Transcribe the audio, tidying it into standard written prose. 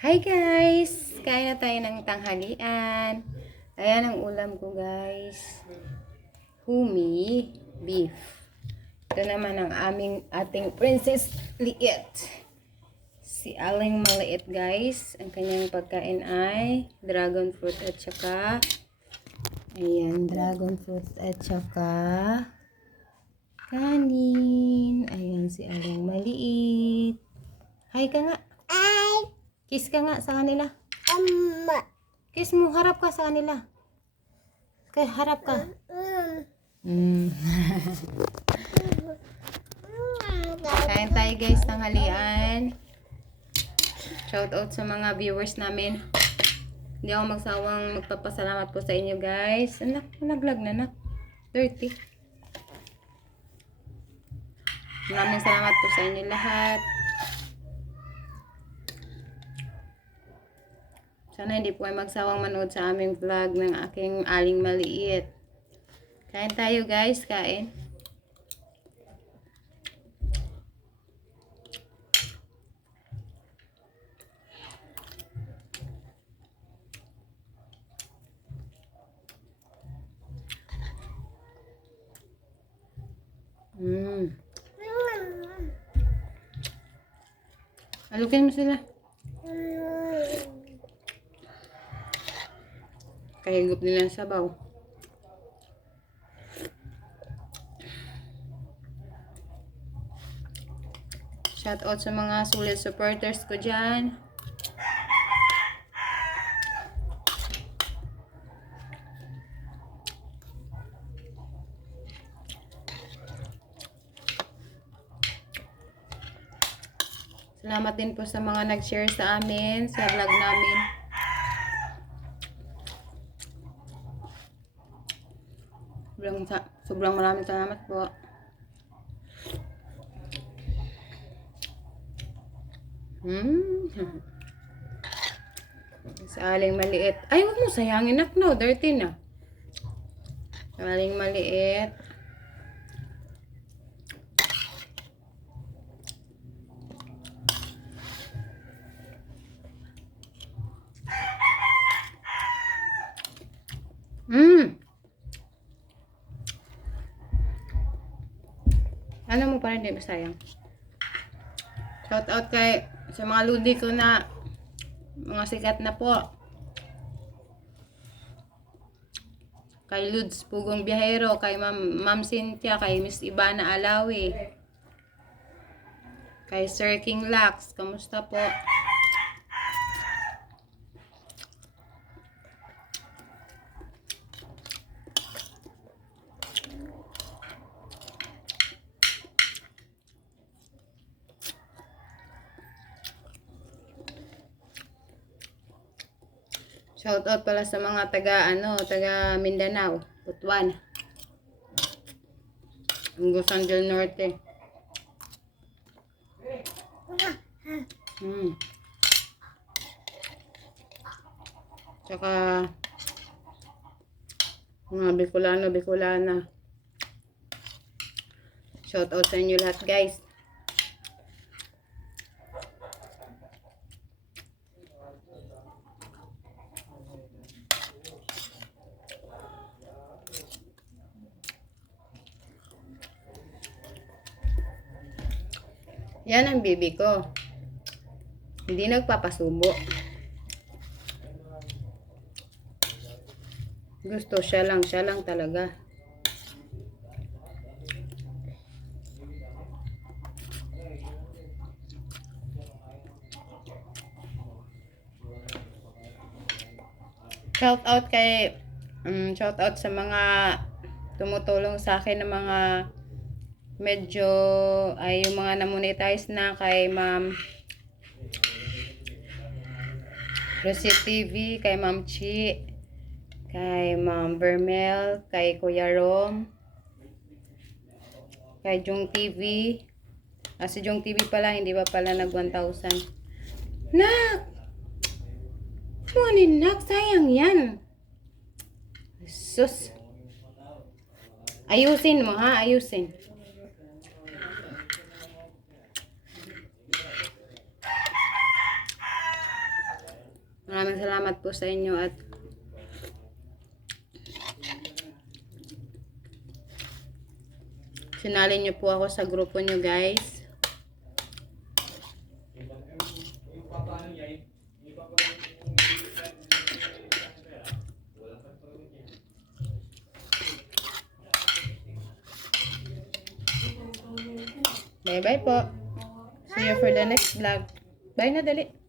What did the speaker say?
Hi guys! Kain na tayo ng tanghalian. Ayan ang ulam ko guys. Humi beef. Ito naman ang ating Princess Liit. Si Aling Maliit guys. Ang kanyang pagkain ay dragon fruit at saka dragon fruit at saka kanin. Ayan si Aling Maliit. Hi ka nga. Kiss ka nga sa kanila. Kiss mo, harap ka sa kanila. Kaya harap ka. Kain tayo guys ng halian. Shout out sa mga viewers namin. Hindi ako magsawang magpapasalamat po sa inyo guys. Anak, naglag na anak. Dirty. Maraming salamat po sa inyo lahat. Sana hindi po ay magsawang manood sa aming vlog ng aking Aling Maliit. Kain tayo guys, kain. Alukin mo sila. Kahigup nila ng sabaw. Shout out sa mga solid supporters ko dyan. Salamat din po sa mga nag-share sa amin, sa vlog namin. Sobrang maraming salamat po. Sa Aling Maliit. Ay, huwag mo sayangin nak, no. Dirty na. Sa Aling Maliit. Ano mo pa rin, di ba sayang? Shout out sa mga ludi ko na mga sikat na po. Kay Ludes Pugong Biyahero, kay Ma'am Cynthia, kay Miss Ibana Alawi, kay Sir King Lax, kamusta po? Shout out pala sa mga taga Mindanao, Butuan, Angusan del Norte. Tsaka mga Bicolana. Shout out sa inyo lahat guys. Yan ang bibi ko. Hindi nagpapasubo. Gusto siya lang talaga. Shout out sa mga tumutulong sa akin ng mga medyo ay yung mga namonetize na, kay Ma'am Rosie TV, kay Ma'am Chi, kay Ma'am Vermel, kay Kuya Rom, kay Jung TV. Si Jung TV pala, hindi pa pala nag 1,000. Nak! Kunin nak, sayang yan. Sus. Ayusin mo ha, ayusin. Maraming salamat po sa inyo at sinali niyo po ako sa grupo niyo, guys. Bye-bye po. See you for the next vlog. Bye na, dali.